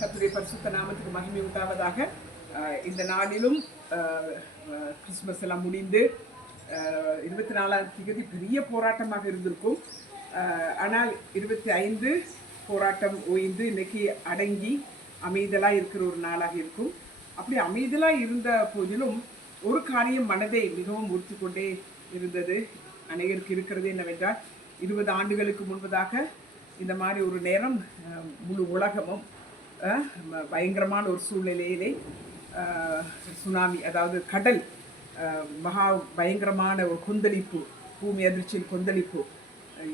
கர்த்தருடைய பரிசுத்த நாமத்துக்கு மகிமை உண்டாவதாக. இந்த நாளிலும் கிறிஸ்மஸ் எல்லாம் முடிந்து 24ஆம் தேதி பெரிய போராட்டமாக இருந்திருக்கும். ஆனால் 25 போராட்டம் ஓய்ந்து இன்னைக்கு அடங்கி அமைதலாக இருக்கிற ஒரு நாளாக இருக்கும். அப்படி அமைதலாக இருந்த போதிலும் ஒரு காரியம் மனதை மிகவும் உறுத்தி கொண்டே இருந்தது. அநேகருக்கு இருக்கிறது என்னவென்றால் 20 ஆண்டுகளுக்கு முன்பதாக இந்த மாதிரி ஒரு நேரம் முழு உலகமும் பயங்கரமான ஒரு சூழ்நிலையிலே சுனாமி, அதாவது கடல் மகா பயங்கரமான ஒரு கொந்தளிப்பு, பூமி அதிர்ச்சியில் கொந்தளிப்பு,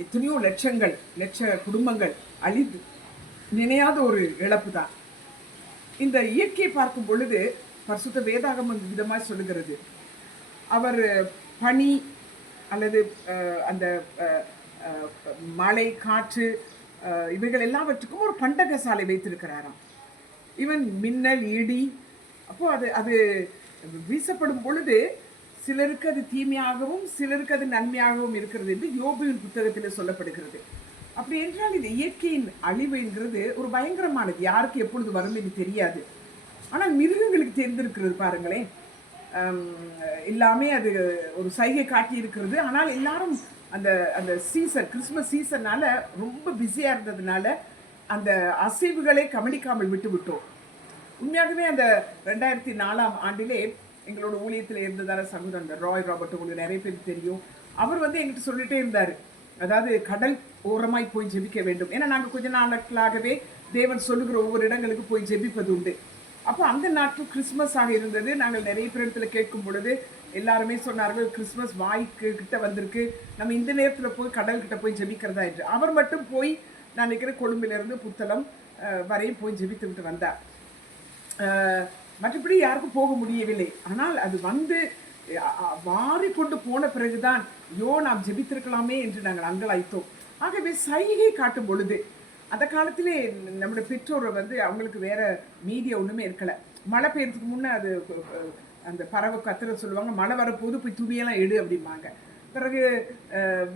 எத்தனையோ லட்ச குடும்பங்கள் அழிந்து நினையாத ஒரு இழப்பு தான். இந்த இயற்கையை பார்க்கும் பொழுது பரிசுத்த வேதாகமம் விதமாக சொல்லுகிறது, அவர் பனி அல்லது அந்த மழை காற்று இவைகள் எல்லாவற்றுக்கும் ஒரு பண்டக சாலை வைத்திருக்கிறாராம். ஈவன் மின்னல் இடி, அப்போ அது வீசப்படும் பொழுது சிலருக்கு அது தீமையாகவும் சிலருக்கு அது நன்மையாகவும் இருக்கிறது என்று யோபுவின் புத்தகத்தில் சொல்லப்படுகிறது. அப்படி என்றால் இந்த இயற்கையின் அழிவுங்கிறது ஒரு பயங்கரமானது, யாருக்கு எப்பொழுது வரும் என்று தெரியாது. ஆனால் மிருகங்களுக்கு தெரிந்திருக்கிறது பாருங்களேன். எல்லாமே அது ஒரு சைகை காட்டி இருக்கிறது. ஆனால் எல்லாரும் அந்த அந்த சீசன், கிறிஸ்மஸ் சீசனால் ரொம்ப பிஸியாக இருந்ததுனால அந்த அசைவுகளை கவனிக்காமல் விட்டுவிட்டோம். உண்மையாகவே அந்த 2004ஆம் ஆண்டிலே எங்களோட ஊழியத்தில் இருந்ததான சகோதரர் ராய் ராபர்ட், உங்களுக்கு நிறைய பேர் தெரியும். அவர் எங்கிட்ட சொல்லிகிட்டே இருந்தார், அதாவது கடல் ஓரமாய் போய் ஜெபிக்க வேண்டும். ஏன்னா நாங்கள் கொஞ்ச நாட்களாகவே தேவன் சொல்லுகிற ஒவ்வொரு இடங்களுக்கு போய் ஜெபிப்பது உண்டு. அப்போ அந்த நாட்கள் கிறிஸ்மஸாக இருந்தது. நாங்கள் நிறைய பேர் இடத்துல கேட்கும் பொழுது எல்லாருமே சொன்னார்கள், கிறிஸ்மஸ் வாய்க்கு கிட்ட வந்திருக்கு, நம்ம இந்த நேரத்தில் போய் கடல்கிட்ட போய் ஜெபிக்கிறதா என்று. அவர் மட்டும் போய் நான் நினைக்கிற கொழும்பிலிருந்து புத்தளம் வரையும் போய் ஜெபித்து விட்டு வந்தார். மற்றபடி யாருக்கும் போக முடியவில்லை. ஆனால் அது வாரி கொண்டு போன பிறகுதான் நாம் ஜெபித்திருக்கலாமே என்று நாங்கள் அங்கலாய்த்தோம். ஆகவே சைகை காட்டும் பொழுது அந்த காலத்திலே நம்முடைய பெற்றோர் அவங்களுக்கு வேற மீடியா ஒன்றுமே இருக்கலை. மழை பெய்யறதுக்கு முன்னே அது அந்த பறவை கத்துற சொல்லுவாங்க, மழை வரப்போது போய் துணியெல்லாம் எடு அப்படிம்பாங்க. பிறகு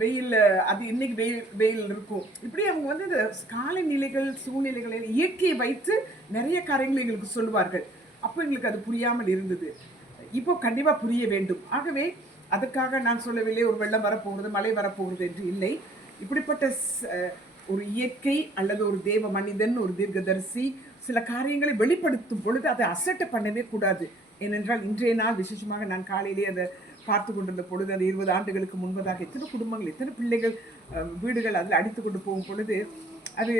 வெயில், அது இன்னைக்கு வெயில் இருக்கும். இப்படி அவங்க இந்த காலநிலைகள் சூழ்நிலைகளை இயற்கையை வைத்து நிறைய காரியங்கள் எங்களுக்கு சொல்லுவார்கள். அப்போ எங்களுக்கு அது புரியாமல் இருந்தது. இப்போ கண்டிப்பாக புரிய வேண்டும். ஆகவே அதுக்காக நான் சொல்லவில்லை ஒரு வெள்ளம் வரப்போகிறது மழை வரப்போகிறது என்று இல்லை. இப்படிப்பட்ட ஒரு இயற்கை அல்லது ஒரு தேவ மனிதன், ஒரு தீர்க்கதரிசி சில காரியங்களை வெளிப்படுத்தும் பொழுது அதை அசட்டை பண்ணவே கூடாது. ஏனென்றால் இன்றைய நாள் விசேஷமாக நான் காலையிலே அதை பார்த்து கொண்டிருந்த பொழுது, அது 20 ஆண்டுகளுக்கு முன்பதாக எத்தனை குடும்பங்கள், எத்தனை பிள்ளைகள் வீடுகள் அதில் அடித்து கொண்டு போகும் பொழுது அது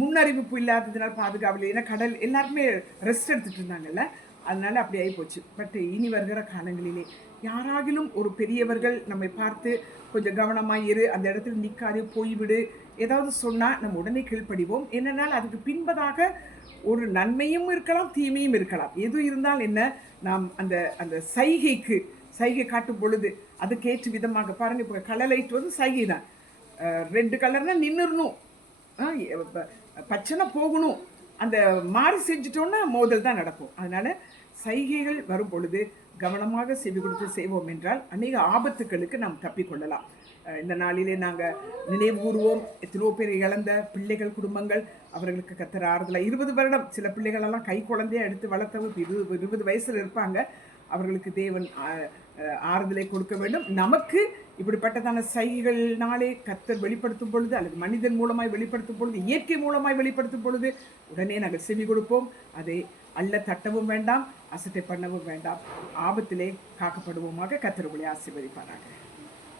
முன்னறிவிப்பு இல்லாததுனால் பாதுகாவல். ஏன்னா கடல் எல்லாருமே ரெஸ்ட் எடுத்துகிட்டு இருந்தாங்கல்ல, அதனால அப்படி ஆகிப்போச்சு. பட் இனி வருகிற காலங்களிலே யாராகிலும் ஒரு பெரியவர்கள் நம்மை பார்த்து கொஞ்சம் கவனமாக இரு, அந்த இடத்துல நிற்காது, போய்விடு, ஏதாவது சொன்னால் நம்ம உடனே கீழ்ப்படிவோம். என்னென்னால் அதுக்கு பின்பதாக ஒரு நன்மையும் இருக்கலாம் தீமையும் இருக்கலாம். எது இருந்தால் என்ன, நாம் அந்த அந்த சைகை காட்டும் பொழுது அதுக்கேற்ற விதமாக பாருங்கள். இப்போ கலர் லைட் சைகை தான். ரெட் கலர்னால் நின்றுடணும், பச்சனை போகணும். அந்த மாறி செஞ்சிட்டோன்னா மோதல் தான் நடக்கும். அதனால் சைகைகள் வரும் பொழுது கவனமாக செவி கொடுத்து செய்வோம் என்றால் அநேக ஆபத்துக்களுக்கு நாம் தப்பிக்கொள்ளலாம். இந்த நாளிலே நாங்கள் நினைவு கூறுவோம் எத்தனையோ பேர் இழந்த பிள்ளைகள் குடும்பங்கள், அவர்களுக்கு கர்த்தர் ஆறுதலாக 20 வருடம் சில பிள்ளைகளெல்லாம் கை குழந்தையாக எடுத்து வளர்த்தவங்க 20 வயசில் இருப்பாங்க. அவர்களுக்கு தேவன் ஆறுதலை கொடுக்க வேண்டும். நமக்கு இப்படிப்பட்டதான சைகைகளினாலே கர்த்தர் வெளிப்படுத்தும் பொழுது அல்லது மனிதன் மூலமாய் வெளிப்படுத்தும் பொழுது, இயற்கை மூலமாய் வெளிப்படுத்தும் பொழுது உடனே நாங்கள் செவி கொடுப்போம். அதை தட்டவும் வேண்டாம், அசட்டை பண்ணவும் வேண்டாம். ஆபத்திலே காக்கப்படுவோமாக. கர்த்தர் உங்களை ஆசீர்வதிப்பாராக.